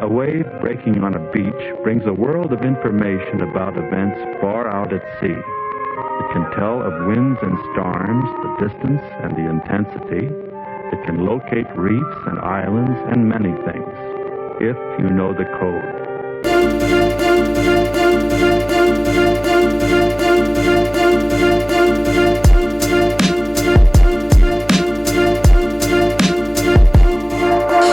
A wave breaking on a beach brings a world of information about events far out at sea. It can tell of winds and storms, the distance and the intensity. It can locate reefs and islands and many things, if you know the code.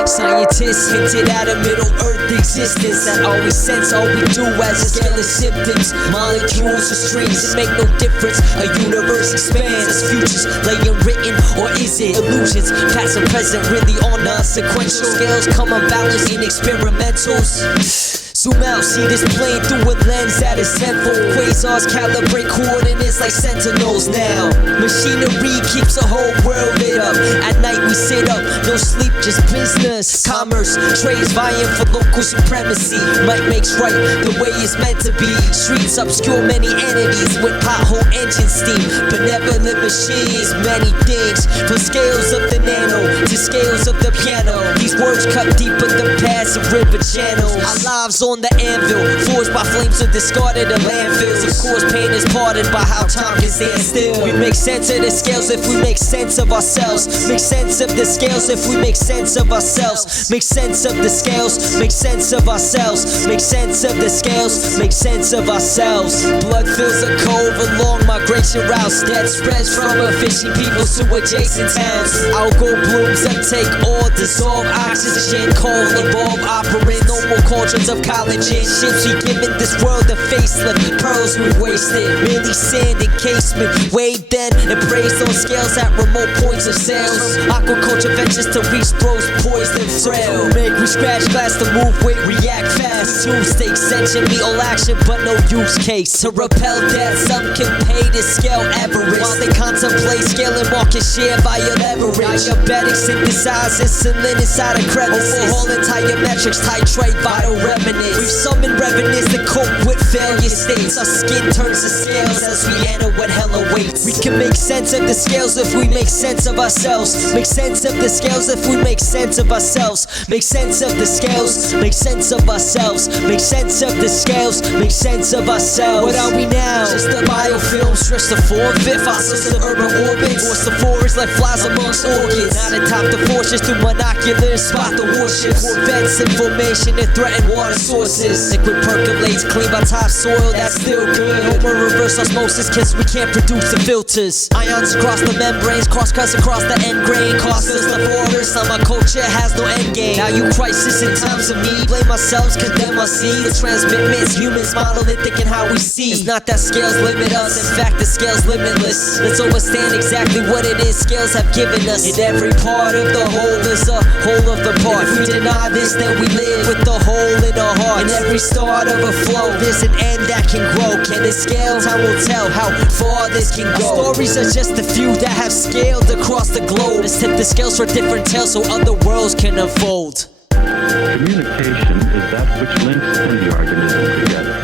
Scientists hinted at a Middle Earth existence that always sense all we do as a scale of symptoms. Molecules or strings, it make no difference. A universe expands as futures laying written, or is it illusions? Past and present really on a sequential scales come unbalanced in experimentals. Zoom out, see this plane through a lens that is tenfold. Quasars calibrate coordinates like sentinels now. Machinery keeps the whole world lit up. At night we sit up, no sleep, just business. Commerce, trades vying for local supremacy. Might makes right the way it's meant to be. Streets obscure many entities with pothole engine steam. Benevolent machines, many things. From scales of the nano to scales of the piano. These words cut deeper than passive river channels. Our lives on the anvil, forged by flames or discarded in landfills. Of course, pain is parted by how time can stand still. We make sense of the scales if we make sense of ourselves. Make sense of the scales if we make sense of ourselves. Make sense of the scales, make sense of ourselves. Make sense of the scales, make sense of ourselves. Blood fills a cove along migration routes that spreads from efficient peoples to adjacent towns. Algal blooms uptake all dissolve oxygen, cold evolve, operate no more cauldrons of college and ships. We given this world a facelift. Pearls we wasted, merely sand encasement. Weighed then and praised on scales at remote points of sales. Aquaculture ventures to reach throws poised and frail. Make we scratch glass to move weight, react fast. Doomsday sentient me all action but no use case. To repel death, some can pay to scale average while they contemplate scaling market share via leverage. Diabetic synthesize insulin inside of crevices. Overhaul entire metrics, titrate vital remnants. We've summoned revenants to cope with failure states. Our skin turns to scales as we enter what hell awaits. We can make sense of the scales if we make sense of ourselves. Make sense of the scales if we make sense of ourselves. Make sense of the scales, make sense of ourselves. Make sense of the scales, make sense of ourselves. What are we now? Just a biofilm stretched to form fit fossils in urban orbits. Force the forest like flies amongst orchids. Not atop the forces through monoculars, spot the warships. Corvettes in formation and threaten water sources. Liquid percolates, clean by topsoil, that's still good. No more reverse osmosis, cause we can't produce the filters. Ions across the membranes, cross cuts across the end grain. Cost us the forest, my culture has no end game. Now you crisis in times of need. Blame ourselves, condemn our seeds. Transmit myths, humans monolithic in how we see. It's not that scales limit us, in fact the scale's limitless. Let's understand exactly what it is scales have given us. In every part of the whole is a whole of the part. If we deny this, then we live with the hole in our heart. In every start of a flow, there's an end that can grow. Can it scale? Time will tell how far this can go. Our stories are just a few that have scaled across the globe. Let's tip the scales for different tales so other worlds can unfold. Communication is that which links any organism together.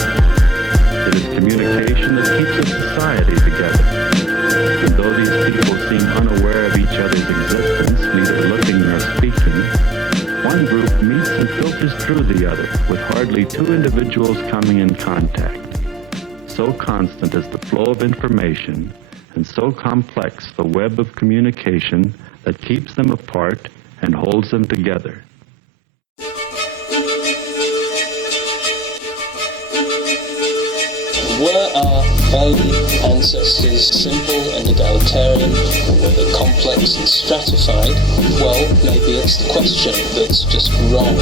It is communication that keeps a society together. And though these people seem unaware of each other's existence, neither looking nor speaking, one group meets and filters through the other, with hardly two individuals coming in contact. So constant is the flow of information, and so complex the web of communication that keeps them apart and holds them together. Were our early ancestors simple and egalitarian, or were they complex and stratified? Well, maybe it's the question that's just wrong.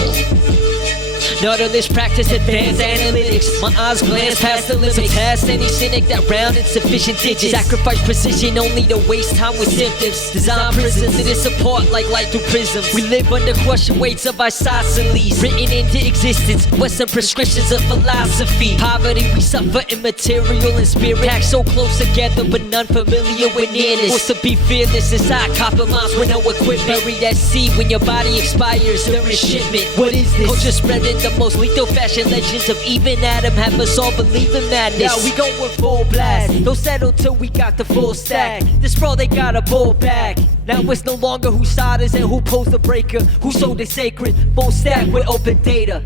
Nautilus practice advanced analytics. My eyes glance past the limits, past any cynic that round insufficient digits. Sacrifice precision only to waste time with symptoms. Design prisons to support like light through prisms. We live under crushing weights of isosceles, written into existence. Western prescriptions of philosophy. Poverty we suffer in material and spirit. Packed so close together but none familiar with nearness. Forced to be fearless inside compromise with no equipment. Bury that seed when your body expires during shipment. What is this? Culture spreading the most lethal fashion. Legends of even Adam have us all believing madness. Now we going full blast, don't settle till we got the full stack. This bro, they got a pull back. Now it's no longer who starters and who posed the breaker, who sold it sacred, full stack with open data.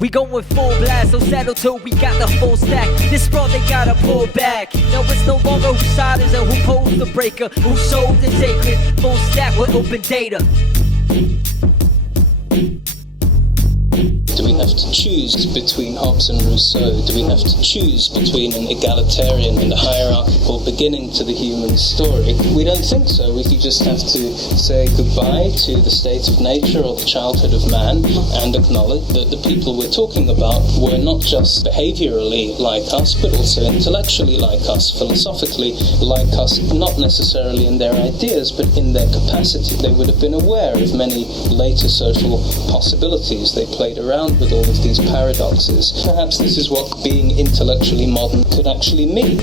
We going full blast, don't settle till we got the full stack. This bro, they gotta pull back. Now it's no longer who starters and who posed the breaker, who sold it sacred, full stack with open data. Do we have to choose between Hobbes and Rousseau? Do we have to choose between an egalitarian and a hierarchical beginning to the human story? We don't think so. We just have to say goodbye to the state of nature or the childhood of man and acknowledge that the people we're talking about were not just behaviorally like us, but also intellectually like us, philosophically like us, not necessarily in their ideas, but in their capacity. They would have been aware of many later social possibilities. They played around with all of these paradoxes. Perhaps this is what being intellectually modern could actually mean.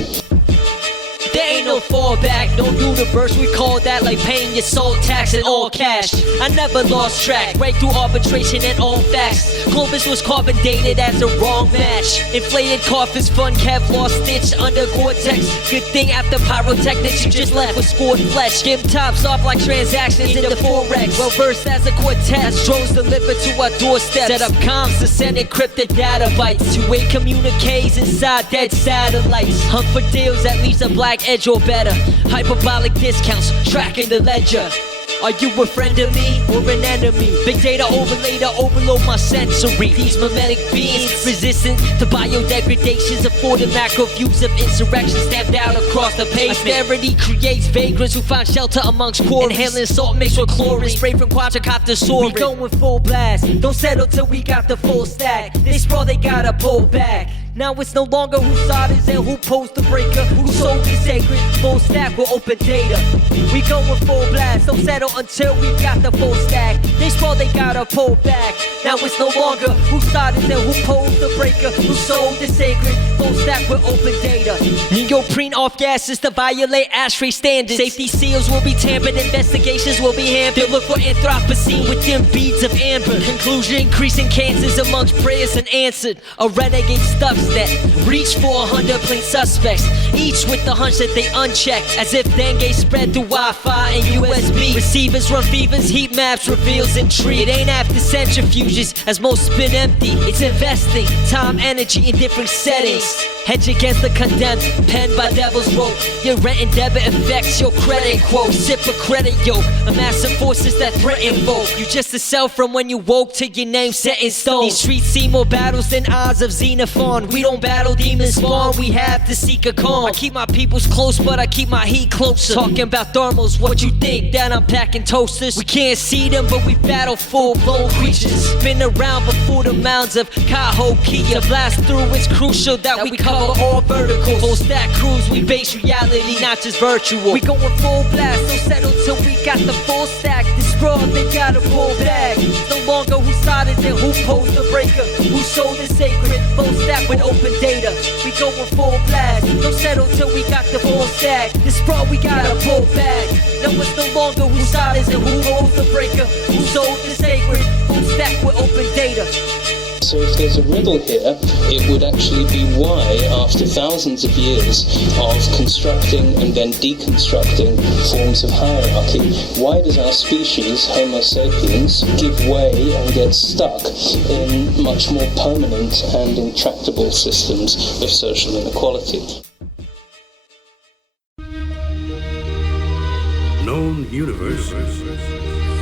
There ain't no fallback, no universe, we call that like paying your soul tax in all cash. I never lost track, right through arbitration and all facts. Clovis was carbon dated as a wrong match. Inflated coffins, fun Kevlar stitched under Gore-Tex. Good thing after pyrotechnics you just left with scored flesh. Skim tops off like transactions in the Forex. Well versed as a quartet, drones delivered to our doorstep. Set up comms to send encrypted data bytes. Two-way communiques inside dead satellites. Hunt for deals that leaves a black edge or better. Hyperbolic discounts, tracking the ledger. Are you a friend of me or an enemy? Big data overlay to overload my sensory. These memetic beings resistant to biodegradations, affording macro views of insurrection stamped out across the pavement. Austerity creates vagrants who find shelter amongst quarries. Inhaling salt mixed with chlorine, spray from quadricopter soaring. We going full blast, don't settle till we got the full stack. They sprawl, they gotta pull back. Now it's no longer who starters and who posed the breaker, who sold the sacred, full stack with open data. We going full blast, don't settle until we got the full stack. They sprawl, they gotta pull back. Now it's no longer who starters and who posed the breaker, who sold the sacred, full stack with open data. Neoprene off gases to violate ashtray standards. Safety seals will be tampered, investigations will be hampered. They'll look for Anthropocene within beads of amber. Conclusion, increasing cancers amongst prayers unanswered. A renegade stuff that reach for 100 plain suspects, each with the hunch that they unchecked, as if dengue spread through Wi-Fi and USB. Receivers run fevers, heat maps reveals intrigue. It ain't after centrifuges, as most spin empty. It's investing time, energy in different settings. Hedge against the condemned, penned by devil's rope. Your rent and debit affects your credit quote. Sip for credit yoke, amassing forces that threaten folk. You just a cell from when you woke to your name set in stone. These streets see more battles than odds of Xenophon. We don't battle demons spawn, we have to seek a calm. I keep my peoples close, but I keep my heat closer. Talking about thermals, what you think that I'm packing toasters? We can't see them, but we battle full-blown creatures. Been around before the mounds of Cahokia. To blast through, it's crucial that we cover all verticals. Full stack crews, we base reality, not just virtual. We going full blast, don't settle till we got the full stack. This sprawl, they gotta pull back. No longer who started and who posed the breaker, who sold the sacred, full stack with open data. We going full blast, don't settle till we got the full stack. This sprawl, we gotta pull back. Now it's no longer who started and who posed the breaker, who sold the sacred, full stack with open data. So if there's a riddle here, it would actually be why, after thousands of years of constructing and then deconstructing forms of hierarchy, why does our species, Homo sapiens, give way and get stuck in much more permanent and intractable systems of social inequality? Known universes.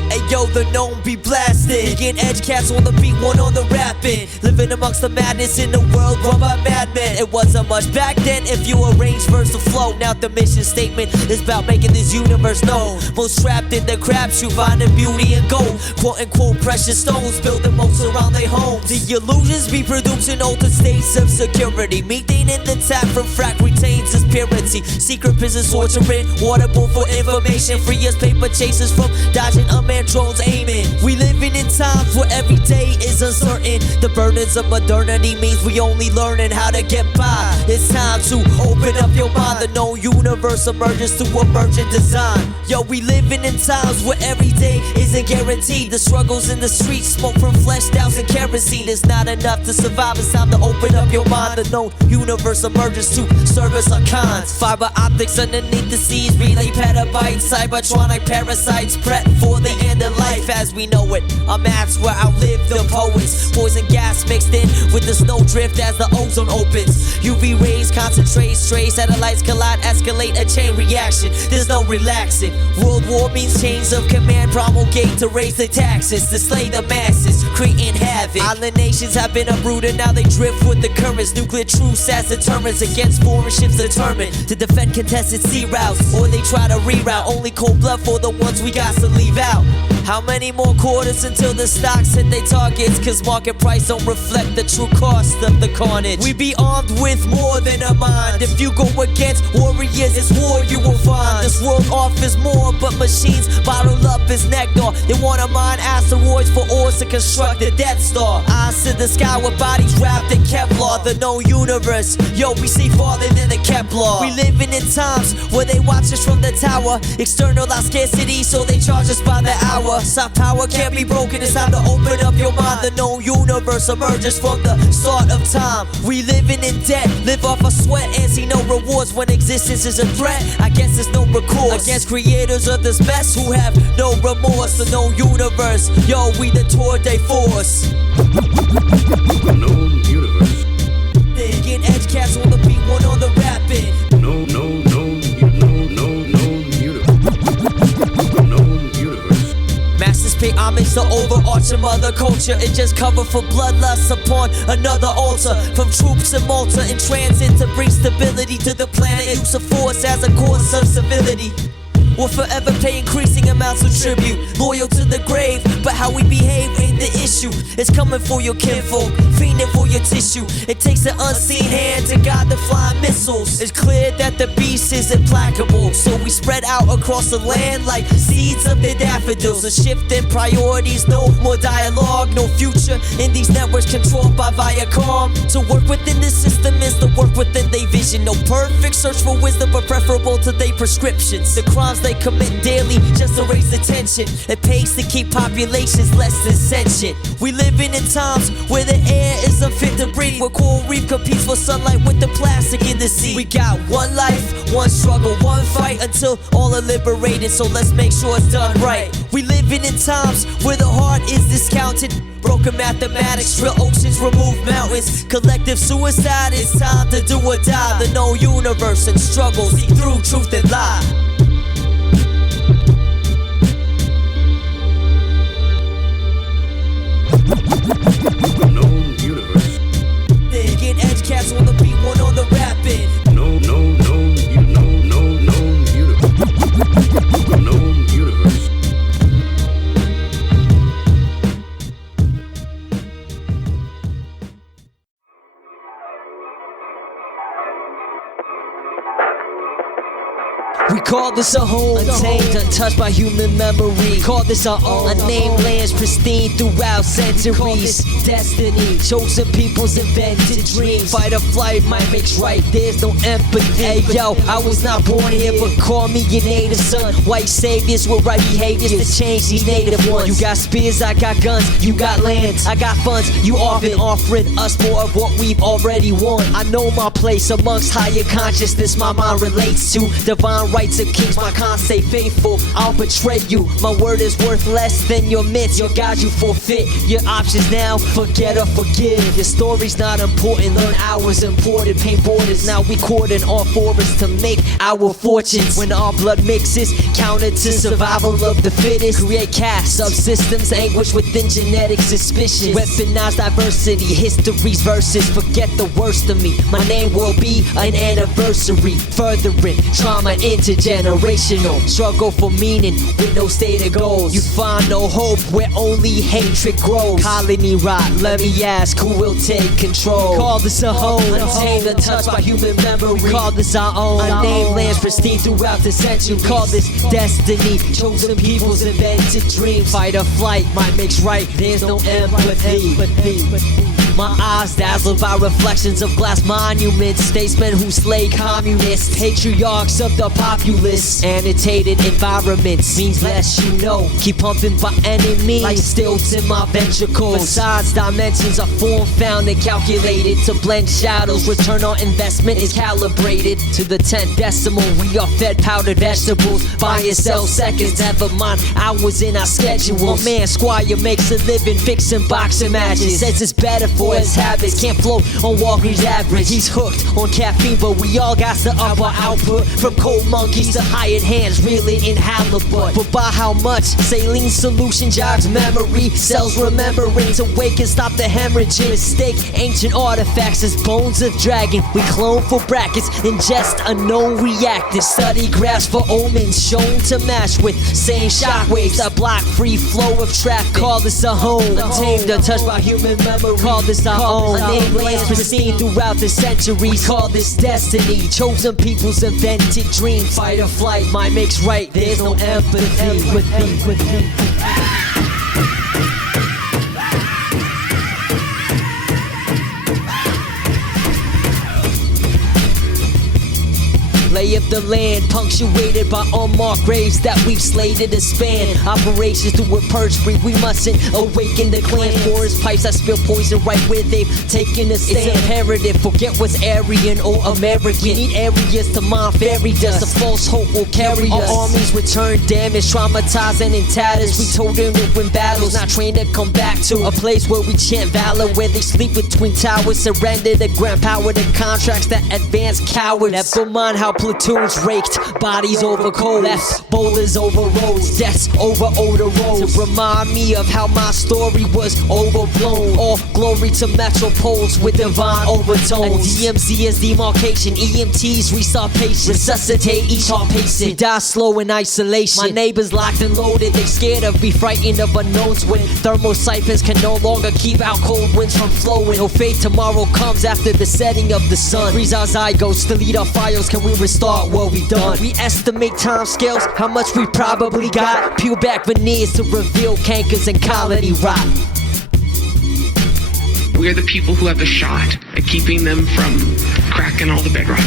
Hey yo, the known be blasted. Begin edge cats on the beat, one on the rapping. Living amongst the madness in the world run by madmen. It wasn't much back then if you arrange verse to flow. Now the mission statement is about making this universe known. Most trapped in the crapshoot, finding beauty and gold. Quote unquote precious stones, building moats around their homes. The illusions be producing altered states of security. Methane in the tap from frack retains its purity. Secret prison torturing, waterboard for information. Free as paper chasers from dodging unmanned drones aiming. We living in times where every day is uncertain. The burdens of modernity means we only learning how to get by. It's time to open up your mind. The known universe emerges through emergent design. Yo, we living in times where every day isn't guaranteed. The struggles in the streets, smoke from fleshed out and kerosene is not enough to survive. It's time to open up your mind. The known universe emerges to service our cons. Fiber optics underneath the seas, relay petabytes. Cybertronic parasites prep for the end of life as we know it. Our maths will outlive the poets. Poison gas mixed in with the snowdrift as the ozone opens. UV rays concentrate, stray satellites collide, escalate a chain reaction. There's no relaxing. World war means chains of command promulgate to raise the taxes, to slay the masses, creating havoc. Island nations have been uprooted, now they drift with the currents. Nuclear truce as deterrents against foreign ships determined to defend contested sea routes, or they try to reroute. Only cold blood for the ones we got to leave out. How many more quarters until the stocks hit their targets? Cause market price don't reflect the true cost of the carnage. We be armed with more than a mind. If you go against warriors, it's war you will find. This world offers more, but machines bottle up its nectar. They wanna mine asteroids for ores to construct the Death Star. Eyes to the sky with bodies wrapped in Kevlar. The known universe, yo, we see farther than the Kepler. We living in times where they watch us from the tower. Externalize scarcity, so they charge us by the hour. Soft power can't be broken, it's time to open up your mind. The known universe emerges from the start of time. We living in debt, live off our sweat and see no rewards when existence is a threat. I guess there's no recourse against creators of this mess who have no remorse. The known universe, yo, we the tour de force. Known universe. Thinking edge cats on the beat, one on the rapping. Known universe. Masters pay homage to overarching mother culture. It just cover for bloodlust upon another altar. From troops in Malta in transit to bring stability to the planet. Use of force as a course of civility. We'll forever pay increasing amounts of tribute. Loyal to the grave, but how we behave ain't the issue. It's coming for your kinfolk, fiending for your tissue. It takes an unseen hand to guide the flying missiles. It's clear that the beast is implacable, so we spread out across the land like seeds of the daffodils. A shift in priorities, no more dialogue, no future in these networks controlled by Viacom. To work within the system is to work within their vision. No perfect search for wisdom, but preferable to their prescriptions. The crimes they commit daily just to raise attention. It pays to keep populations less than sentient. We living in times where the air is unfit to breathe, where coral reef competes for sunlight with the plastic in the sea. We got one life, one struggle, one fight until all are liberated, so let's make sure it's done right. We living in times where the heart is discounted. Broken mathematics, drill oceans, remove mountains. Collective suicide, it's time to do or die. The known universe and struggle, see through truth and lie. Known universe. Thinking edge cats on the beat, one on the rapping. Known universe. Known universe. We call this a home, untamed, untouched by human memory. Call this our own, a name lands pristine throughout centuries. Call this destiny, chosen people's invented dreams. Fight or flight, my mix right, there's no empathy. Hey yo, I was not born here, but call me your native son. White saviors with right behaviors to change these native ones. You got spears, I got guns, you got lands, I got funds. You often offering us more of what we've already won. I know my place amongst higher consciousness, my mind relates to divine rights of kings. My cons stay faithful, I'll betray you. My word is worth less than your myths. Your God you forfeit, your options now, forget or forgive. Your story's not important, learn ours important. Paint borders, now we cordon all forests to make our fortunes. When our blood mixes, counter to survival of the fittest. Create caste, subsystems, anguish within genetic suspicion. Weaponize diversity, history's verses. Forget the worst of me, my name will be an anniversary. Furthering trauma intergenerational. Struggle for meaning with no stated goals. You find no hope where only hatred grows. Colony rot, let me ask who will take control. Call this a home, untamed, untouched by human memory. Call this our own, a name lands pristine throughout the century. Call this destiny, chosen people's invented dream. Fight or flight, might makes right, there's no empathy. My eyes dazzled by reflections of glass monuments. Statesmen who slay communists, patriarchs of the populace. populace. Annotated environments means less you know. Keep pumping by enemies like stilts in my ventricles. Besides, dimensions are form found and calculated to blend shadows. Return on investment is calibrated to the 10th decimal. We are fed powdered vegetables. Buy and sell seconds, never mind hours in our schedule. My man Squire makes a living fixing boxing matches. Says it's better for his habits. Can't float on Walgreens average. He's hooked on caffeine, but we all got to up our output. From cold monkeys to hired hands, reeling in halibut. But by how much? Saline solution jogs memory. Cells remembering to wake and stop the hemorrhaging. Mistake ancient artifacts as bones of dragon. We clone for brackets, ingest unknown reactants. Study graphs for omens shown to match with same shockwaves that block free flow of traffic. Call this a home, untamed, untouched by human memory. Call this our own. Name lands pristine throughout the centuries. Call this destiny. Chosen people's invented dream. Fight or flight, mind makes right. There's no empathy with me. Lay of the land, punctuated by unmarked graves that we've slated to span. Operations to a purge spree, we mustn't awaken the clan. Forest pipes that spill poison right where they've taken a stand. It's imperative, forget what's Aryan or American. We need areas to mine fairy dust. A false hope will carry us. Our armies return damaged, traumatized and in tatters. We told them to win battles, not trained to come back to a place where we chant valor, where they sleep between towers. Surrender the grand power to contracts that advance cowards. Never mind how platoons raked, bodies over cold, left boulders over roads, deaths over older roads. To remind me of how my story was overblown. All glory to metropoles with divine overtones. A DMZ is demarcation, EMTs restart patience, resuscitate each heart pacing. Die slow in isolation. My neighbors locked and loaded, they scared of me, frightened of unknowns. When thermal siphons can no longer keep out cold winds from flowing. No faith tomorrow comes after the setting of the sun. Freeze our zygotes, delete our files, can we restart what we done? We estimate time scales, how much we probably got. Peel back veneers to reveal cankers and colony rot. We're the people who have the shot at keeping them from cracking all the bedrock,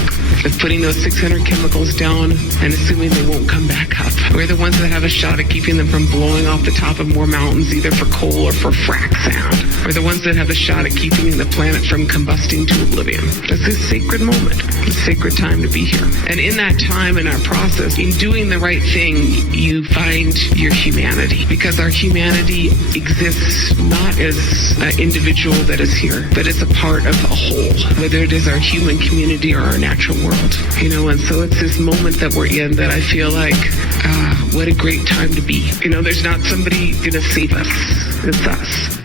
of putting those 600 chemicals down and assuming they won't come back up. We're the ones that have a shot at keeping them from blowing off the top of more mountains, either for coal or for frack sand. We're the ones that have the shot at keeping the planet from combusting to oblivion. It's this sacred moment, a sacred time to be here. And in that time, in our process, in doing the right thing, you find your humanity. Because our humanity exists not as an individual that is here, but as a part of a whole, whether it is our human community or our natural world, you know. And so it's this moment that we're in that I feel like, what a great time to be. You know, there's not somebody gonna save us, it's us.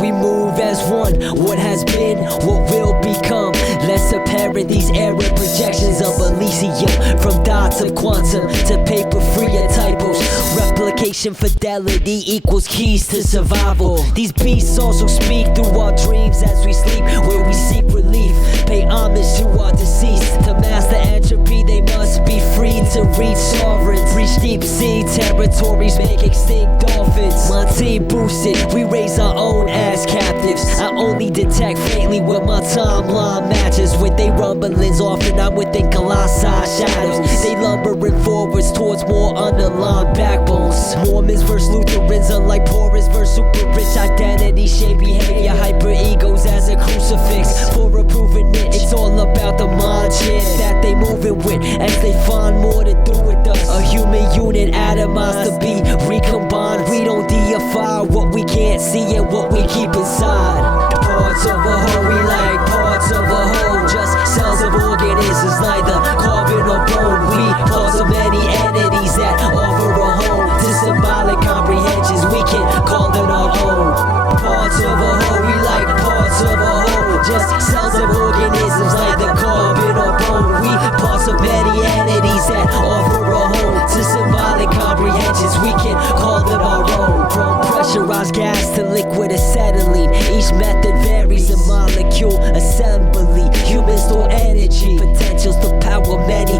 We move as one, what has been, what will become. Let's apparent these error projections of Elysium. From dots of quantum to paper-free typos. Replication fidelity equals keys to survival. These beasts also speak through our dreams as we sleep, where we seek relief. Pay homage to our deceased. To master entropy, they must be free to reach sovereigns. Reach deep sea territories, make extinct dolphins. My team boosted, we raise our own as captives. I only detect faintly where my timeline matches with they rumblings. Often I'm within colossi shadows. They lumbering forwards towards more underlined backbones. Mormons versus Lutherans, unlike porous versus super rich. Identity, shape, behavior, hyper egos as a crucifix. For a proven it, it's all about the mind shit that they moving with as they find more to do with us. A human unit atomized to be recombined. We don't deify what we can't see and what we keep inside. Parts of a whole, we like parts of a whole. Just cells of organisms, neither carbon or bone. We parts of many entities that offer a home to symbolic comprehensions we can call it our own. Parts of a whole, we like parts of a whole. Just cells of organisms, neither carbon or bone. We parts of many entities that offer a home to symbolic comprehensions we can call them our own. From pressurized gas to liquid acetylene, each method varies in molecule assembly. Humans store energy, potentials to power many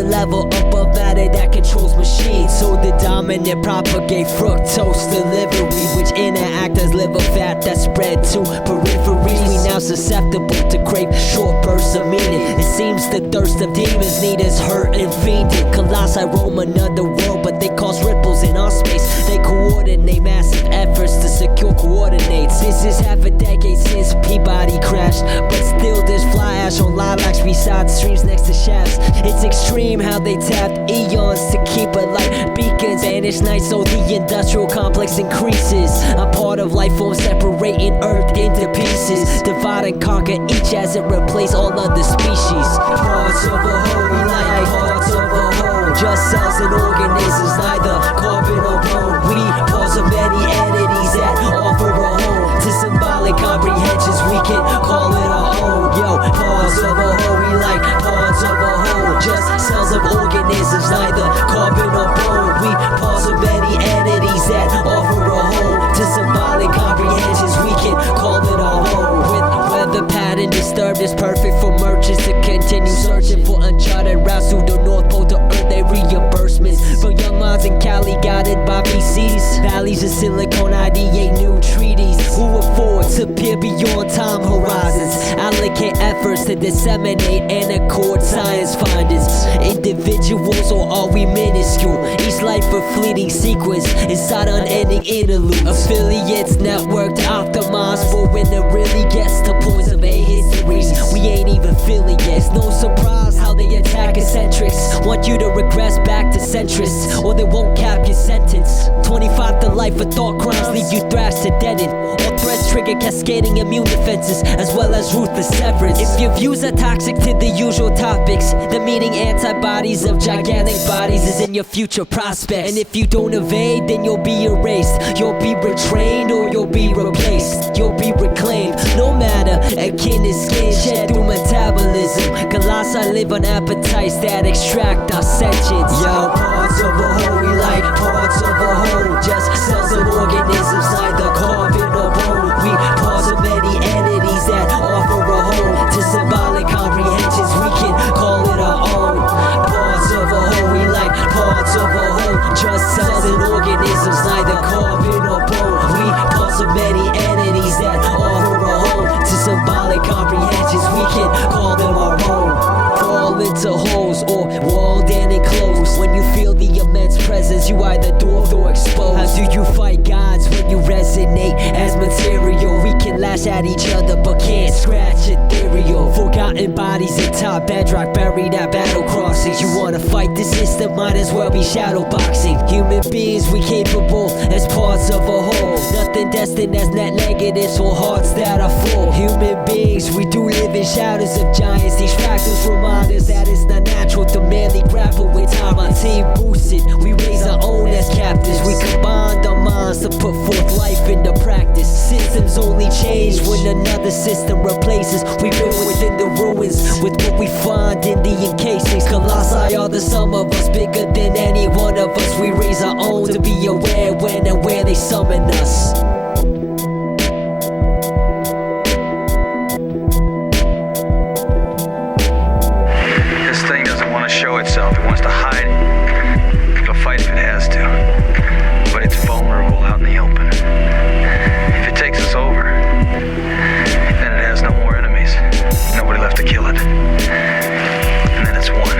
a level above matter that controls machines. So the dominant propagate fructose delivery, which interact as liver fat that spread to peripheries. We now susceptible to crave short bursts of meaning. It seems the thirst of demons need us hurt and fiending. Colossi roam another world, but they cause ripples in our space. They coordinate massive efforts to secure coordinates. This is half a decade since Peabody crashed, but still there's fly ash on lilacs beside streams next to shafts. It's extreme how they tapped eons to keep it light. Beacons vanish night, so the industrial complex increases. A part of life form separating Earth into pieces. Divide and conquer each as it replaces all other species. Parts of a whole, we like parts of a whole. Just cells and organisms, neither carbon or bone. We parts of many entities that offer a home to symbolic comprehensions. We can call it our own. Yo, parts of a whole, we like parts of a whole. Just cells of organisms, neither carbon or bone. We parts of many entities that offer a home to symbolic comprehensions. We can call it our home. With weather pattern disturbed, it's perfect for merchants to continue searching for uncharted routes through the North Pole to earn their reimbursements. From young minds in Cali guided by VCs, valleys of Silicon ideate new treaties. Who afford to peer beyond time horizons, allocate efforts to disseminate and accord science findings. Individuals, or are we minuscule? Each life a fleeting sequence inside unending interlude. Affiliates networked, optimized for when it really gets to points of a histories we ain't even feeling yet. It's no surprise how they attack eccentrics. Want you to regress back to centrists, or they won't cap your sentence. 25 to life for thought crimes leave you thrashed to deaden. All threats trigger cascading immune defenses, as well as ruthless severance. If your views are toxic to the usual topics, the meaning antibodies of gigantic bodies is in your future prospects. And if you don't evade, then you'll be erased. You'll be retrained or you'll be replaced. You'll be reclaimed, no matter akin to skin shed through metabolism. Colossi live on appetites that extract our sentience. Yo, parts of a whole, we like parts of a whole. Just cells of organisms, neither carbon or bone. We parts of many entities that offer a home to symbolic comprehensions. We can call it our own. Parts of a whole, we like parts of a whole. Just cells and organisms, neither carbon or bone. We parts of many entities that offer a home to symbolic comprehensions. We can call them our own. Fall into holes or walled and enclosed. When you feel the immense presence, you either dwarfed or exposed. How do you fight gods when you resonate as material? We can lash at each other but can't scratch ethereal. Forgotten bodies in top bedrock, buried at battle crossings. You wanna fight the system, might as well be shadow boxing. Human beings, we capable as parts of a whole. Nothing destined as net negatives or hearts that are full. Human beings, we do live in shadows of giants. These fractals remind us that it's not natural to merely grapple with time. Our team boosted, we raise our own as captives. We combined our minds to put forth life into practice. Systems only change when another system replaces. We build within the ruins with what we find in the encasings. Colossi are the sum of us, bigger than any one of us. We raise our own to be aware when and where they summon us. This thing doesn't want to show itself. It wants to hide it. It'll fight if it has to. But it's vulnerable out in the open. If it takes us over, then it has no more enemies. Nobody left to kill it. And then it's won.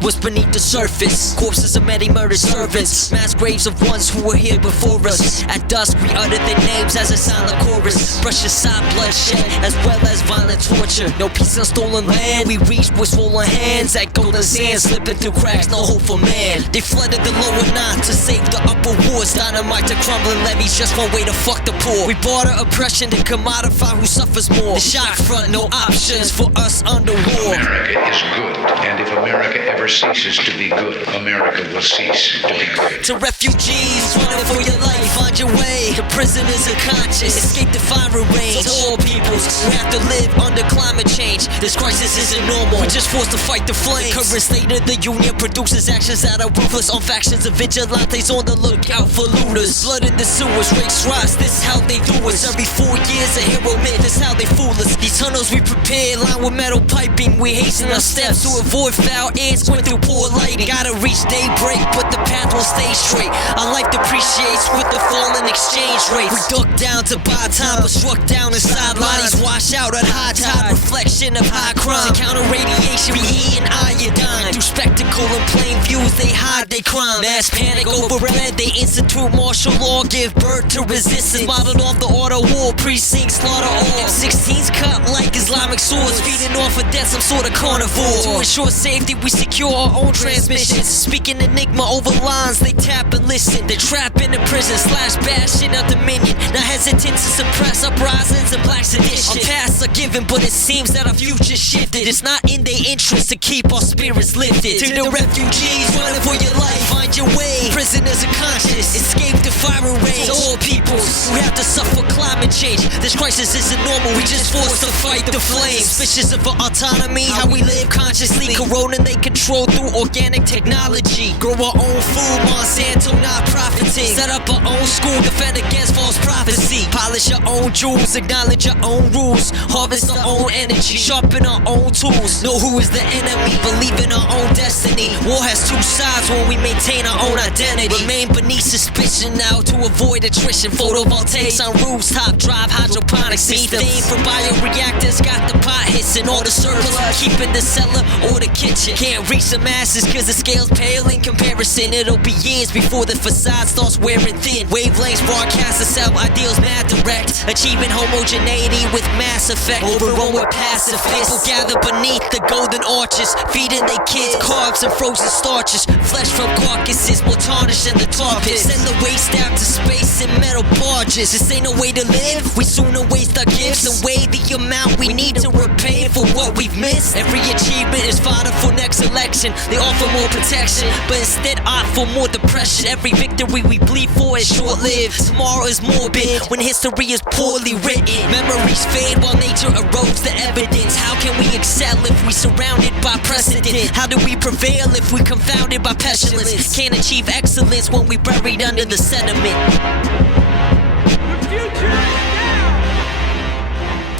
what's beneath the surface. Corpses of many murdered servants, mass graves of ones who were here before us. At dusk we utter their names as a silent chorus. Brush aside bloodshed as well as violent torture. No peace on stolen land, we reached with swollen hands. At golden sand slipping through cracks, no hope for man. They flooded the lower nine to save the upper wards. Dynamite to crumbling levees, just one way to fuck the poor. We barter oppression to commodify who suffers more. The shock front, no options for us under war. America is good, and if America ever ceases to be good, America will cease to be good. To refugees running for your life, find your way. To prisoners of conscience, escape the firing range. To all peoples who have to live under climate change, this crisis isn't normal, we're just forced to fight the flames. The current state of the union produces actions that are ruthless on factions of vigilantes on the lookout for looters. Blood in the sewers, race riots, this is how they do us. Every 4 years a hero myth, this is how they fool us. These tunnels we prepare, lined with metal piping, we hasten our steps to avoid foul air, squint through poor lighting. Gotta reach daybreak, but the path won't stay straight. Our life depreciates with the falling exchange rates. We duck down to buy time, but struck down inside bodies wash out at high tide, reflection of high crime. To counter radiation, we eat iodine. Through spectacle and plain views, they hide their crime. Mass panic over red, they institute martial law, give birth to resistance. Modeled off the order war, precinct slaughter all. M16s cut like Islamic swords, feeding off of death, some sort of carnivore. To ensure safety, we secure our own transmissions. Speaking enigma over lines, they tap and listen. They're trapped in the prison, slash bashing our dominion. Not hesitant to suppress uprisings and black sedition. Our paths are given, but it seems that our future shifted. It's not in their interest to keep our spirits lifted. To the refugees running for your life, find your way. Prisoners of conscience, escape the firing range. To all peoples who have to suffer climate change, this crisis isn't normal, we just forced to fight the flames. Suspicious of our autonomy, how we live consciously. Corona they control through organic technology. Grow our own food, Monsanto not profiting. Set up our own school, defend against false prophecy. Polish your own jewels, acknowledge your own rules. Harvest our own energy, sharpen our own tools. Know who is the enemy, believe in our own destiny. War has two sides when we maintain our own identity. Remain beneath suspicion now to avoid attrition. Photovoltaics on roofs, top drive hydroponics. Methane from bioreactors got the pot hissing. All the surplus keep in the cellar or the kitchen. Can't reach the masses cause the scale's pale in comparison. It'll be years before the facade starts wearing thin. Wavelengths broadcast to sell ideals mad direct. Achieving homogeneity with mass effect. Overrun with pacifists. People gather beneath the golden arches, feeding their kids carbs and frozen starches. Flesh from carcasses more tarnished than the tar pits. Send the waste out to space in metal barges. This ain't no way to live, we sooner waste our gifts and weigh the amount we need to repay for what we've missed. Every achievement is fodder for next election. They offer more protection, but instead opt for more depression. Every victory we bleed for is short-lived. Tomorrow is morbid when history is poorly written. Memories fade while nature erodes the evidence. How can we excel if we surrounded by precedent? How do we prevail if we confounded by pestilence? Can't achieve excellence when we buried under the sediment.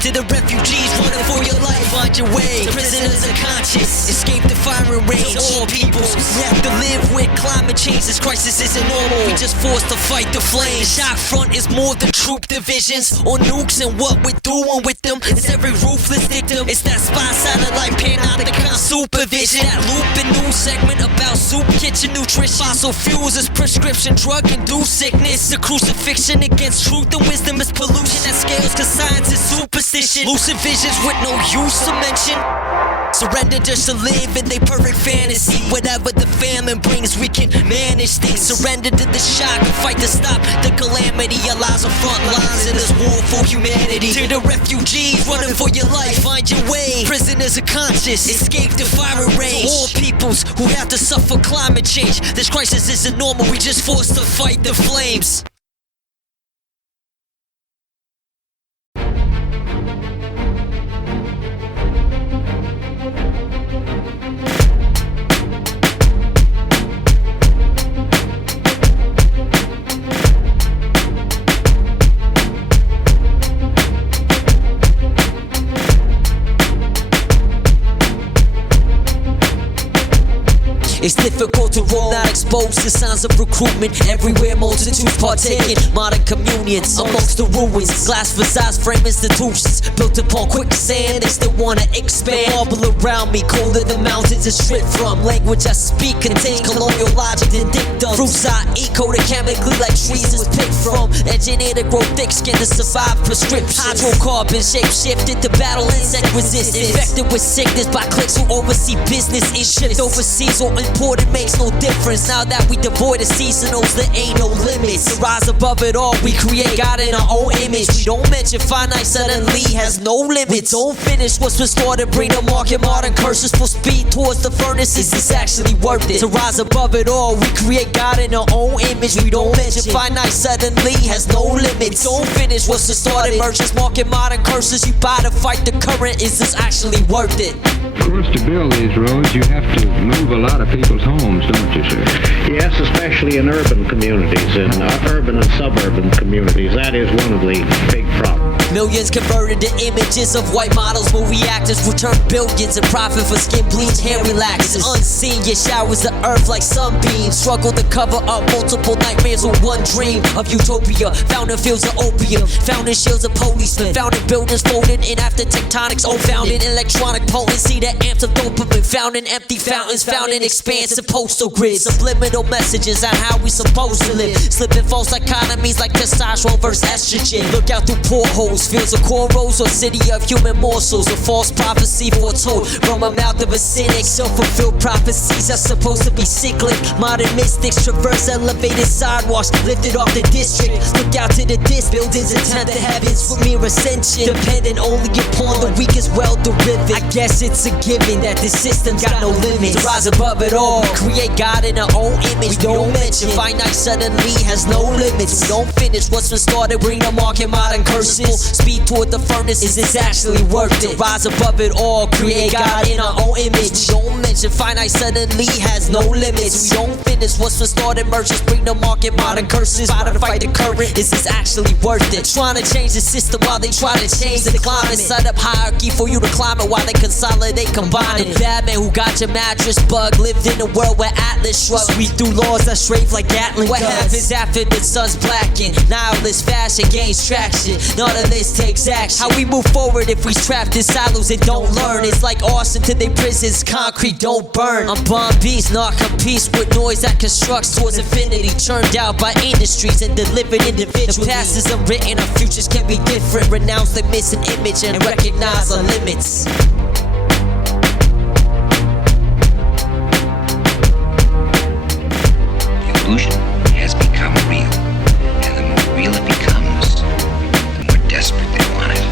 To the refugees running for your life, find your way. Prisoners of conscience, escape the firing range. All peoples, we have to live with climate change. This crisis isn't normal, we just forced to fight the flames. The shock front is more than troop divisions or nukes, and what we're doing with them is every ruthless victim. It's that spy satellite panopticon supervision. That loop and news segment about soup kitchen nutrition. Fossil fuels is prescription drug induced sickness. The crucifixion against truth and wisdom is pollution that scales cause science is superstition. Lucid visions with no use to mention. Surrender just to live in their perfect fantasy. Whatever the famine brings, we can manage things. Surrender to the shock and fight to stop the calamity. Allows the front lines in this war for humanity. To the refugees running for your life, find your way. Prisoners of conscience, escape the firing range. All peoples who have to suffer climate change. This crisis isn't normal, we just forced to fight the flames. It's difficult to roam, not exposed to signs of recruitment. Everywhere multitudes partaking, modern communions amongst the ruins. Glass facades frame institutions built upon quicksand. They still wanna expand. Marble around me, colder than mountains to strip from. Language I speak contains colonial logic and dictum. Fruits I eat coated chemically like trees is picked from. Engineered to grow thick skin to survive prescriptions. Hydrocarbon shape shifted to battle insect resistance. Infected with sickness by cliques who oversee business. Is shipped overseas or imported makes no difference. Now that we devoid of seasonals, there ain't no limits. To rise above it all, we create God in our own image. We don't mention finite suddenly has no limits. We don't finish what's been started, bring the market modern curses for speed towards the furnace. Is this actually worth it? To rise above it all, we create God in our own image. We don't mention finite suddenly has no limits. Don't finish what's been started, merchants market modern curses. You buy to fight the current, is this actually worth it? Of course, to build these roads, you have to move a lot of people's homes, don't you, sir? Yes, especially in urban communities, in urban and suburban communities. That is one of the big problems. Millions converted to images of white models, movie actors return billions in profit for skin bleach, hair relaxers. Unseen, yet showers the earth like sunbeams. Struggle to cover up multiple nightmares with one dream of utopia. Found in fields of opium, found in shields of policemen, found in buildings folded in after tectonics. Oh, found in electronic potency that amps of dopamine. Found in empty fountains, found in expansive postal grids. Subliminal messages on how we supposed to live. Slipping false dichotomies like testosterone versus estrogen. Look out through portholes, fields of cornrows or city of human morsels. A false prophecy foretold from a mouth of a cynic. Self-fulfilled prophecies are supposed to be cyclic. Modern mystics traverse elevated sidewalks lifted off the district. Look out to the disc buildings and tempt the heavens with mere ascension, dependent only upon the weakest well-derived. I guess it's a given that this system's got no limits. To rise above it all, create God in our own image. We don't mention finite suddenly has no limits. We don't finish what's been started, bring the market modern curses. Speed toward the furnace, is this actually worth it? Rise above it all, create God in our own image. We don't mention finite suddenly has no limits. We don't finish what's been started, merchants bring the market modern curses. Try to fight the current, is this actually worth it? Trying to change the system while they try to change the climate. Set up hierarchy for you to climb it while they consolidate, combine it. Bad man who got your mattress bug lived in a world where Atlas shrugs. We through laws that strafe like Gatling. What happens after the sun's blackened? Nihilist fashion gains traction. None of this takes action. How we move forward if we trapped in silos and don't learn? It's like arson to their prisons, concrete don't burn. I'm bomb beast, not compete with noise that constructs towards infinity. Churned out by industries and delivered individuals. The past is unwritten, our futures can be different. Renounce the missing image and recognize our limits. The illusion has become real, and the more real it becomes, the more desperate they want it.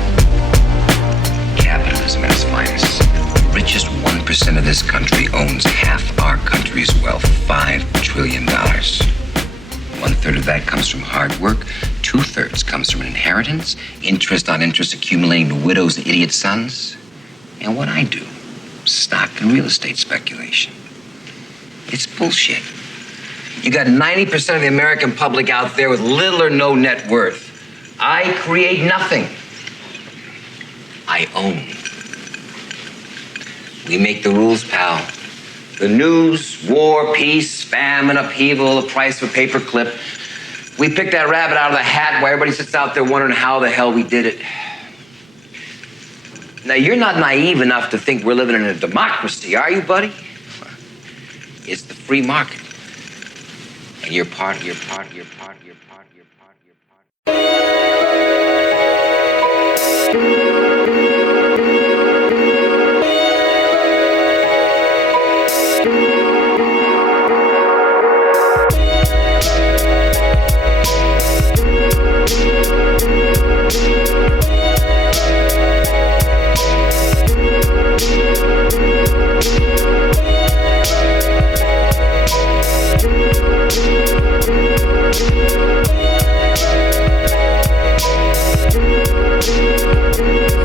Capitalism at its finest. The richest 1% of this country owns half our country's wealth, $5 trillion. 1/3 of that comes from hard work, 2/3 comes from an inheritance, interest on interest accumulating to widows and idiot sons. And what I do, stock and real estate speculation. It's bullshit. You got 90% of the American public out there with little or no net worth. I create nothing. I own. We make the rules, pal. The news, war, peace, famine, upheaval, the price of a paperclip. We pick that rabbit out of the hat while everybody sits out there wondering how the hell we did it. Now, you're not naive enough to think we're living in a democracy, are you, buddy? It's the free market. And you're part of your part of your part of your part of your part of your part. Thank you.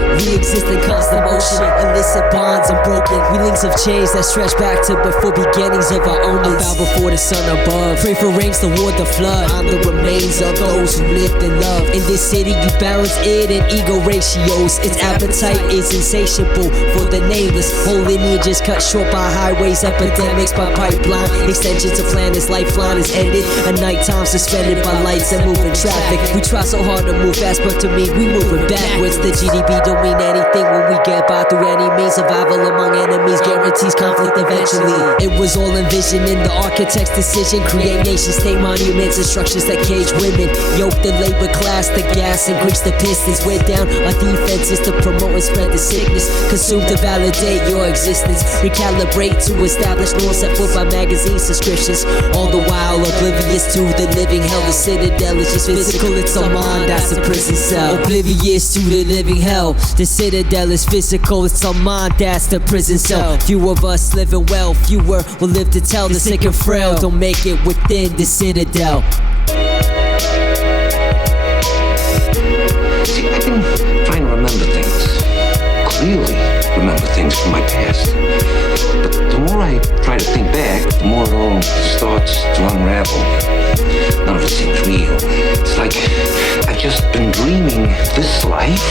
Lines of change that stretch back to before beginnings of our own. I bow before the sun above. Pray for rains to ward the flood on the remains of those who lived in love. In this city, you balance it in ego ratios. Its appetite is insatiable for the nameless. Whole lineages cut short by highways, epidemics by pipeline. Extensions of planets, lifeline is ended. A nighttime suspended by lights and moving traffic. We try so hard to move fast, but to me, we moving backwards. The GDP don't mean anything when we get by through any means. Survival among enemies guarantees conflict eventually. It was all envisioned in the architect's decision. Create nation state monuments and structures that cage women. Yoke the labor class, the gas and grease the pistons. We're down our defenses to promote and spread the sickness. Consume to validate your existence. Recalibrate to establish norms set forth by magazine subscriptions. All the while oblivious to the living hell. The Citadel is just physical, it's a mind that's a prison cell. Oblivious to the living hell. The Citadel is physical, it's a mind that's the prison cell. Few of us living well, fewer will live to tell. The sick and frail don't make it within the Citadel. See, I can try and remember things. Clearly remember things from my past. But the more I try to think back, the more it all starts to unravel. None of it seems real. It's like I've just been dreaming this life.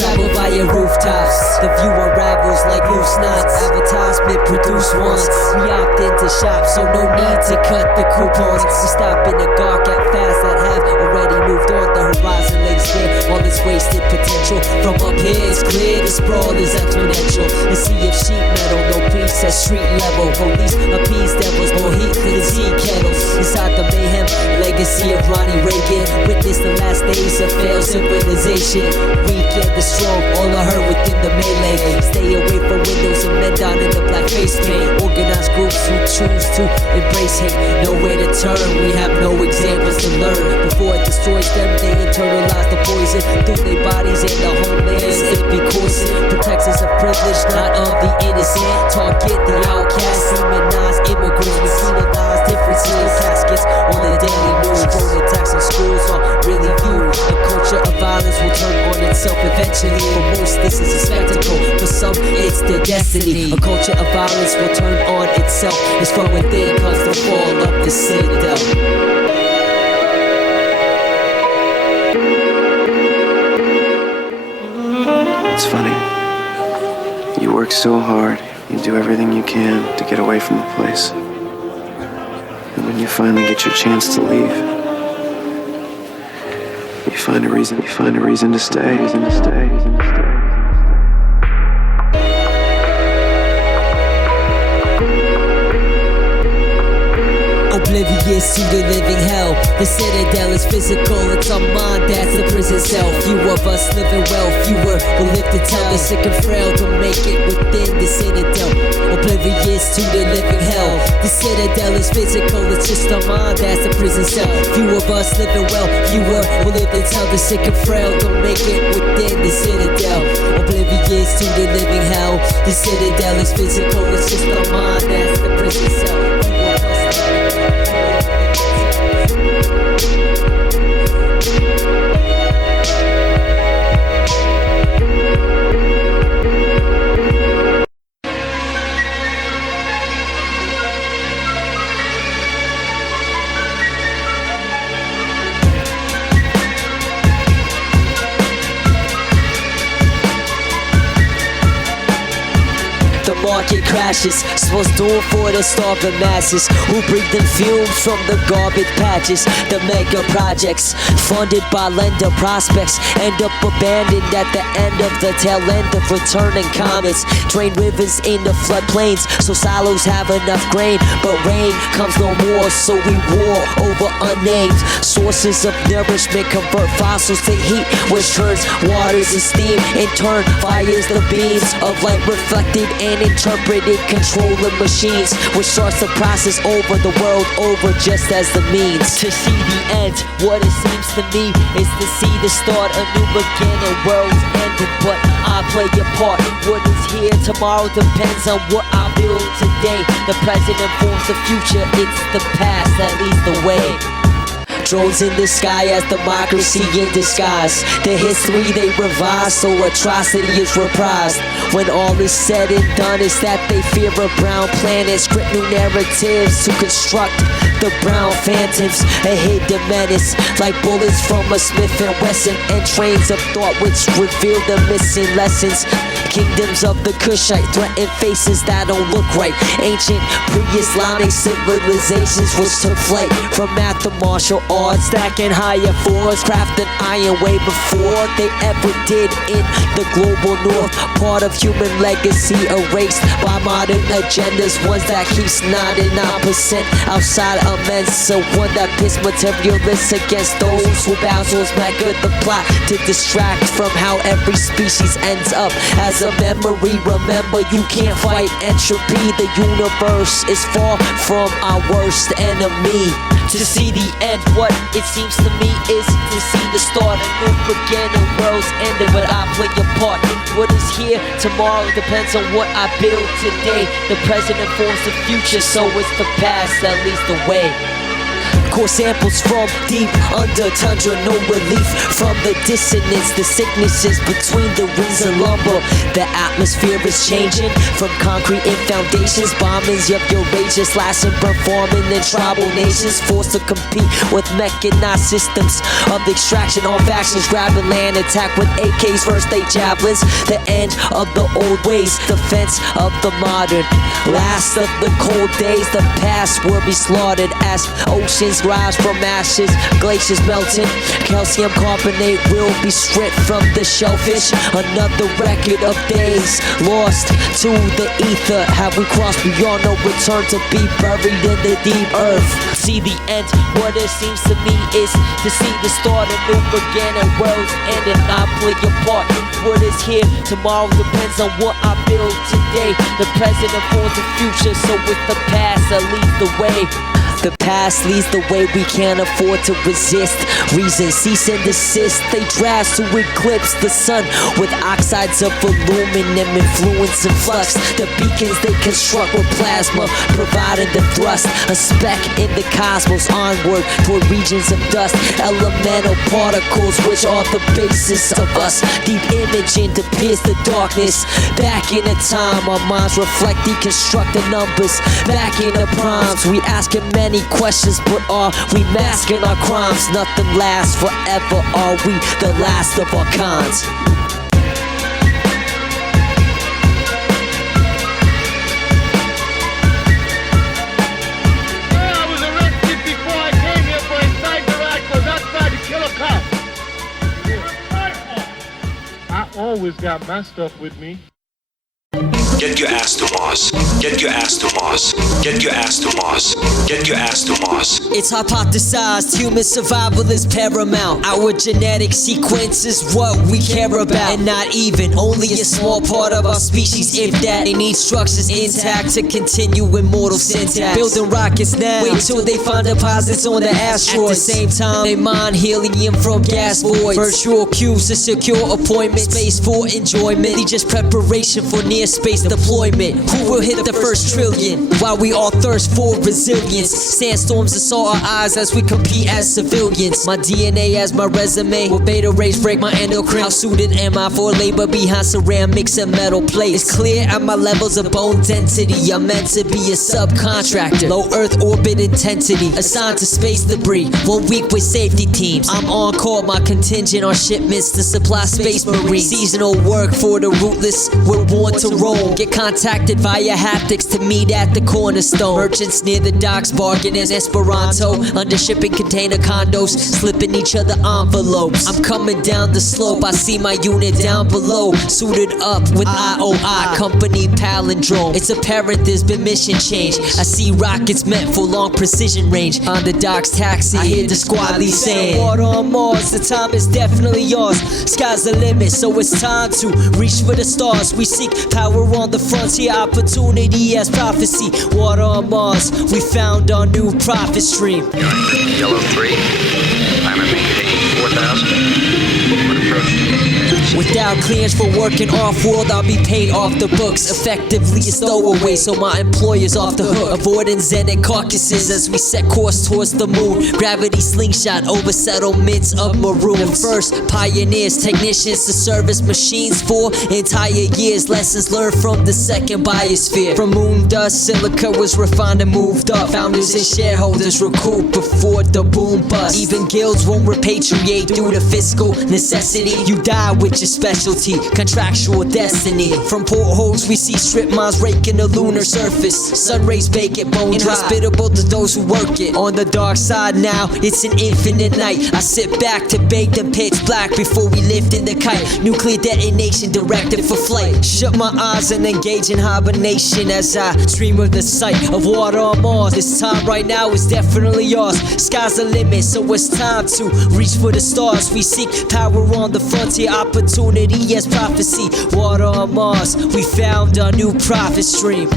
Travel via rooftops, the view unravels like loose knots. Advertisement produced once, we opt into shops, so no need to cut the coupons. We stop in the dark at fast that have already moved on. The horizon lays bare all its wasted potential. From up here it's clear, the sprawl is exponential. The sea of sheet metal, no peace at street level. Police appease devils, more heat than the sea kettles. Inside the mayhem, legacy of Ronnie Reagan. Witness the last days of failed civilization. Weak and the strong, all are hurt within the melee. Stay away from windows and men down in the black face paint. Organized groups who choose to embrace hate. Nowhere to turn, we have no examples to learn. Before it destroys them, they internalize the poison through their bodies and the homelands. It be coursing, protects us of privilege, not of the innocent. Target the outcast, demonize immigrants. We penalize differences. Caskets on the daily news. Drone attacks in schools are really viewed. A culture of violence will turn on itself eventually. For most, this is a spectacle. For some, it's their destiny. A culture of violence will turn on itself. It's from within, cause the fall of the Citadel. It's funny. You work so hard, you do everything you can to get away from the place. And when you finally get your chance to leave, you find a reason to stay. Oblivious to the living hell. The Citadel is physical, it's our mind that's the prison cell. Few of us living well, fewer will live to tell. The sick and frail don't make it within the Citadel. Oblivious to the living hell. The Citadel is physical, it's just our mind that's the prison cell. Few of us living well, fewer will live to tell. The sick and frail don't make it within the Citadel. Oblivious to the living hell. The Citadel is physical, it's just our mind that's the prison cell. Market crashes, what's doing for the starving masses who breathe the fumes from the garbage patches. The mega projects funded by lender prospects end up abandoned at the end of the tail end of returning comets. Drain rivers in the floodplains so silos have enough grain, but rain comes no more, so we war over unnamed sources of nourishment. Convert fossils to heat, which turns waters to steam. In turn, fires the beams of light reflected and interpreted, controlling machines, which starts the process over the world over just as the means to see the end. What it seems to me is to see the start, a new beginning. World's ended, but I play a part. What is here tomorrow depends on what I build today. The present informs the future, it's the past that leads the way. drones in the sky as democracy in disguise. The history they revise, so atrocity is reprised. When all is said and done, is that they fear a brown planet, script new narratives to construct the brown phantoms, a hidden menace, like bullets from a Smith & Wesson, and trains of thought which reveal the missing lessons. Kingdoms of the Kushite threaten faces that don't look right. Ancient pre-Islamic civilizations which took flight from math to martial arts, stacking higher force, crafting iron way before they ever did in the global north. Part of human legacy erased by modern agendas, ones that keeps 99% outside immense, so one that pits materialists against those who bow towards Mecca. The plot to distract from how every species ends up as a memory. Remember, you can't fight entropy. The universe is far from our worst enemy. To see the end, what it seems to me is to see the start, a new beginning, world's ending, but I play a part. What is here tomorrow depends on what I build today. The present informs the future, so it's the past that leads the way. Core samples from deep under tundra, no relief from the dissonance, the sicknesses between the rings and lumber. The atmosphere is changing from concrete in foundations, bombings of your rages, lasting, performing in tribal nations, forced to compete with mechanized systems of extraction on factions, grabbing land, attack with AKs, first they javelins. The end of the old ways, defense of the modern, last of the cold days. The past will be slaughtered as oceans rise from ashes, glaciers melting, calcium carbonate will be stripped from the shellfish. Another record of days lost to the ether. Have we crossed beyond no return to be buried in the deep earth? See the end, what it seems to me is to see the start, a new beginning, world's ending. I play a part. What is here tomorrow depends on what I build today. The present informs the future, so it's the past that leads the way. The past leads the way, we can't afford to resist. Reason cease and desist. They draft to eclipse the sun with oxides of aluminum, influence and flux. The beacons they construct with plasma, providing the thrust. A speck in the cosmos, onward toward regions of dust. Elemental particles which are the basis of us. Deep imaging to pierce the darkness. Back in the time our minds reflect, deconstruct the numbers. Back in the primes, we asking many questions, but are we masking our crimes? Nothing lasts forever. Are we the last of our kinds? I was arrested before I came here for inciting radicals outside to kill a cop. I always got my stuff with me. Get your ass to Mars. Get your ass to Mars. Get your ass to Mars. Get your ass to Mars. It's hypothesized human survival is paramount. Our genetic sequence is what we care about, and not even only a small part of our species, if that. They need structures intact to continue immortal syntax. Building rockets now, wait till they find deposits on the asteroids. At the same time, they mine helium from gas voids. Virtual queues to secure appointments. Space for enjoyment, they just preparation for near space deployment. Who will hit the first trillion while we all thirst for resilience? Sandstorms assault our eyes as we compete as civilians. My DNA as my resume, will beta rays break my endocrine? How suited am I for labor behind ceramics and metal plates? It's clear at my levels of bone density, I'm meant to be a subcontractor. Low Earth orbit intensity, assigned to space debris. 1 week with safety teams. I'm on call, my contingent on shipments to supply space marines. Seasonal work for the rootless, we're born to roam. Get contacted via haptics to meet at the cornerstone. Merchants near the docks bargain in Esperanto. Under shipping container condos, slipping each other envelopes. I'm coming down the slope, I see my unit down below, suited up with IOI, company palindrome. It's apparent there's been mission change. I see rockets meant for long precision range. On the docks taxi, I hear the squad lead saying, water on Mars, the time is definitely yours. Sky's the limit, so it's time to reach for the stars. We seek power on the frontier, opportunity as prophecy. Water on Mars, we found our new profit stream. Yellow 3, I'm at maintain 4,000. We're approaching. Without clearance for working off-world, I'll be paid off the books. Effectively a stowaway, so my employer's off the hook. Avoiding Xenic caucuses as we set course towards the moon. Gravity slingshot over settlements of maroons. First, pioneers, technicians to service machines for entire years. Lessons learned from the second biosphere. From moon dust, silica was refined and moved up. Founders and shareholders recoup before the boom bust. Even guilds won't repatriate due to fiscal necessity. You die with your specialty, contractual destiny. From portholes we see strip mines raking the lunar surface. Sun rays bake it bone dry, inhospitable to those who work it. On the dark side now, it's an infinite night. I sit back to bake the pitch black before we lifted the kite. Nuclear detonation directed for flight. Shut my eyes and engage in hibernation as I dream of the sight of water on Mars. This time right now is definitely yours. Sky's the limit, so it's time to reach for the stars. We seek power on the frontier, opportunity as prophecy. Water on Mars, we found our new profit stream.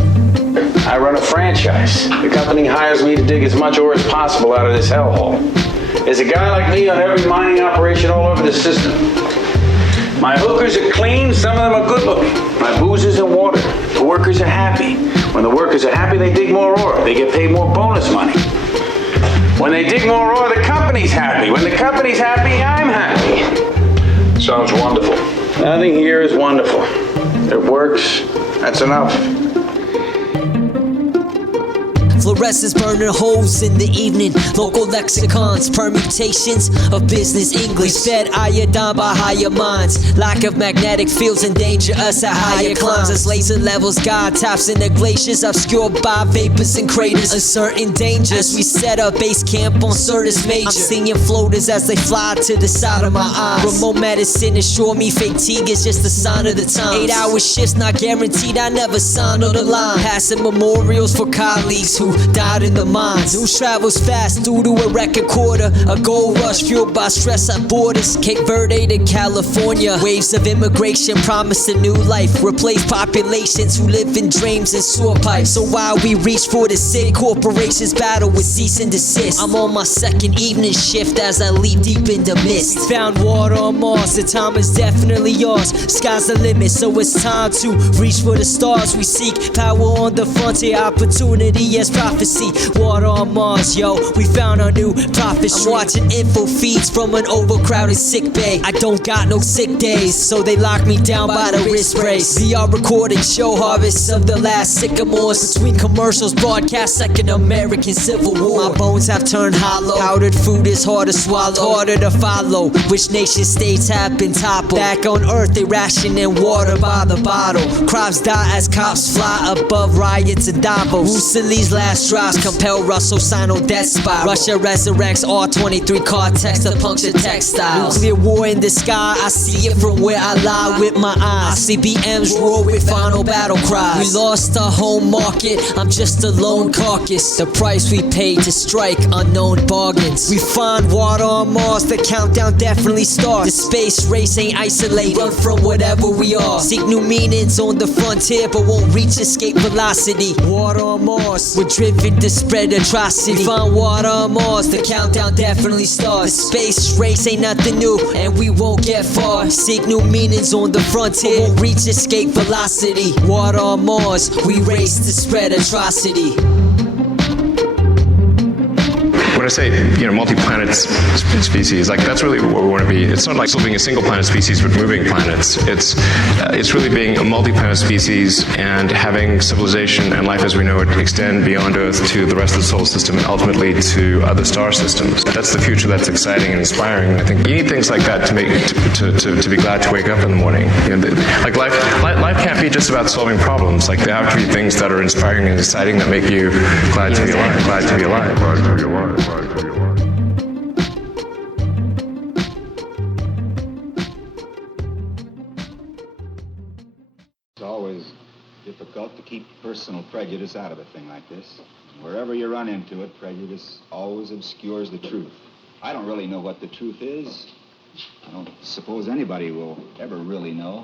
I run a franchise. The company hires me to dig as much ore as possible out of this hellhole. There's a guy like me on every mining operation all over the system. My hookers are clean, some of them are good looking. My booze is in water. The workers are happy. When the workers are happy, they dig more ore. They get paid more bonus money. When they dig more ore, the company's happy. When the company's happy, I'm happy. Sounds wonderful. Nothing here is wonderful. It works. That's enough. Fluorescents burning holes in the evening. Local lexicons, permutations of business English. Fed iodine by higher minds. Lack of magnetic fields endanger us at higher climbs. As laser levels guide taps in the glaciers, obscured by vapors and craters. Uncertain dangers. We set up base camp on Certus Major. I'm seeing floaters as they fly to the side of my eyes. Remote medicine assure me fatigue is just a sign of the times. 8-hour shifts not guaranteed. I never signed on the line. Passing memorials for colleagues who died in the mines. News travels fast due to a record quarter. A gold rush fueled by stress at borders. Cape Verde to California. Waves of immigration promise a new life. Replace populations who live in dreams and sewer pipes. So while we reach for the sick, corporations battle with cease and desist. I'm on my second evening shift as I leap deep in the mist. We found water on Mars, the time is definitely yours. Sky's the limit, so it's time to reach for the stars. We seek power on the frontier, opportunity as prophecy. Water on Mars, yo, we found our new profit stream. I'm watching info feeds from an overcrowded sick bay. I don't got no sick days, so they lock me down by the wrist brace. VR recording show harvests of the last sycamores. Between commercials, broadcast second American Civil War. My bones have turned hollow. Powdered food is hard to swallow, harder to follow. Which nation states have been toppled? Back on Earth, they rationing water by the bottle. Crops die as cops fly above riots in Davos. Rusali's last drops compel Russell Sino death spiral. Russia resurrects R-23 Cortex to puncture textiles. Nuclear war in the sky, I see it from where I lie with my eyes. CBMs roar with final battle cries. We lost our home market, I'm just a lone carcass. The price we paid to strike unknown bargains. We find water on Mars, the countdown definitely starts. The space race ain't isolated, run from whatever we are. Seek new meanings on the frontier, but won't reach escape velocity. Water on Mars, we're driven to spread atrocity. We find water on Mars, the countdown definitely starts. The space race ain't nothing new, and we won't get far. Seek new meanings on the frontier, but won't reach escape velocity. Water on Mars, we race to spread atrocity. When I say, multi-planet species, like that's really what we want to be. It's not like still being a single planet species, but moving planets. It's really being a multi-planet species and having civilization and life as we know it extend beyond Earth to the rest of the solar system and ultimately to other star systems. That's the future that's exciting and inspiring. I think you need things like that to make to be glad to wake up in the morning. Like life can't be just about solving problems. Like there have to be things that are inspiring and exciting that make you glad to be alive. Glad to be alive. Glad to be alive. It's always difficult to keep personal prejudice out of a thing like this. Wherever you run into it, prejudice always obscures the truth. I don't really know what the truth is. I don't suppose anybody will ever really know.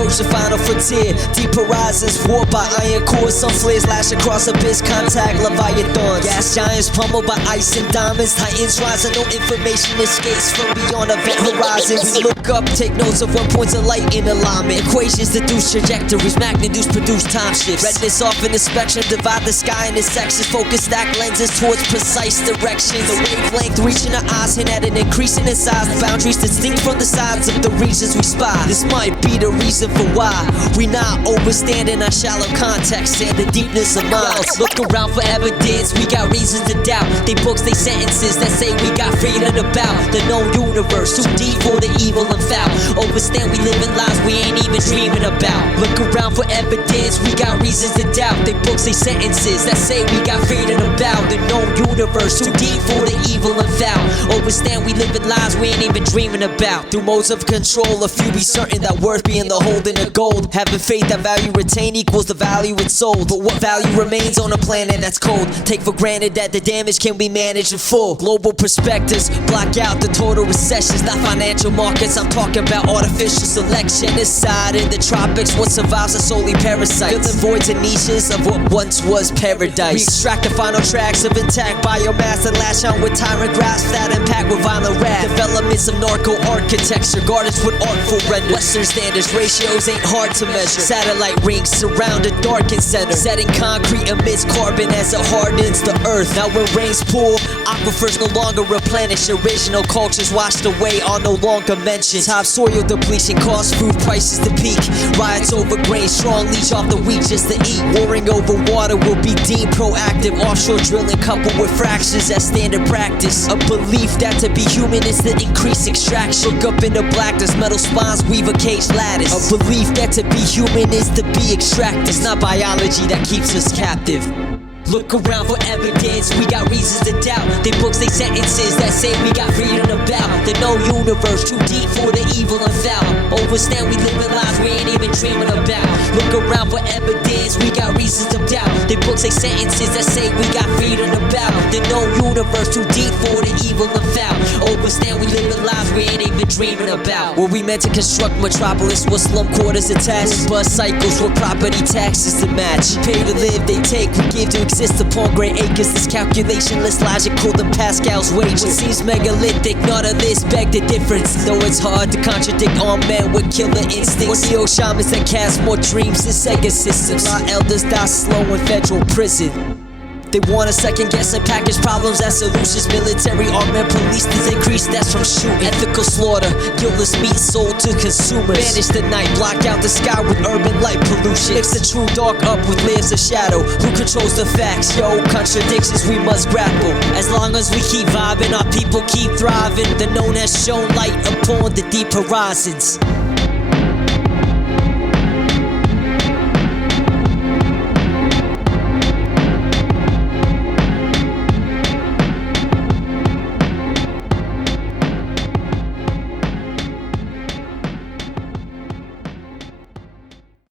approach the final frontier. Deep horizons warped by iron cores. Some flares lash across abyss, contact leviathans. Gas giants pummeled by ice and diamonds. Titans rise and no information escapes from beyond event horizons. We look up, take notes of what points of light in alignment. Equations deduce trajectories, magnitudes produce time shifts. Redness off in the spectrum, divide the sky into sections. Focus stack lenses towards precise directions. The wavelength reaching our eyes hint at an increasing in size. Boundaries distinct from the sides of the regions we spy. This might be the reason for why we not overstanding our shallow context and the deepness of minds. Look around for evidence, we got reasons to doubt. They books, they sentences that say we got freedom about the known universe. Too deep for the evil and foul. Overstand we living lives we ain't even dreaming about. Look around for evidence, we got reasons to doubt. They books, they sentences that say we got freedom about the known universe. Too deep for the evil and foul. Overstand we living lives we ain't even dreaming about. Through modes of control, a few be certain that worth being the holding of gold. Having faith that value retained equals the value it's sold. But what value remains on a planet that's cold? Take for granted that the damage can be managed in full. Global perspectives block out the total recessions, not financial markets. I'm talking about artificial selection. Inside in the tropics, what survives are solely parasites, filling voids and niches of what once was paradise. We extract the final tracks of intact biomass and lash on with tyrant grasp that impact with violent wrath. Developments of narco-architecture, gardens with artful renders. Western standards, ratios ain't hard to measure. Satellite rings surround a darkened center, setting concrete amidst carbon as it hardens the earth. Now when rains pour, aquifers no longer replenish. Original cultures washed away are no longer mentioned. Topsoil depletion caused food prices to peak. Riots over grain, strong leech off the weak just to eat. Warring over water will be deemed proactive. Offshore drilling coupled with fractions as standard practice. A belief that to be human is to increase extraction. Look up in the blackness, metal spines weave a cage lattice. A belief that to be human is to be extracted. It's not biology that keeps us captive. Look around for evidence, we got reasons to doubt. They books, they sentences that say we got freedom about the known universe. Too deep for the evil and foul. Overstand we living lives we ain't even dreaming about. Look around for evidence, we got reasons to doubt. They books, they sentences that say we got freedom about the known universe. Too deep for the evil and foul. Overstand we living lives we ain't even dreaming about. Were we meant to construct metropolis with slum quarters attached? Bus cycles with property taxes to match. Pay to live, they take, we give to exist upon great acres. This calculation less logical than Pascal's wages. What seems megalithic, not a list, beg the difference. Though it's hard to contradict all men with killer instincts. Or neo shamans that cast more dreams than Sega systems. Our elders die slow in federal prison. They want to second guess and package problems as solutions. Military augment, police increase, that's from shooting. Ethical slaughter, guiltless meat sold to consumers. Banish the night, block out the sky with urban light pollution. Mix the true dark up with layers of shadow. Who controls the facts? Yo, contradictions we must grapple. As long as we keep vibing, our people keep thriving. The known has shown light upon the deep horizons.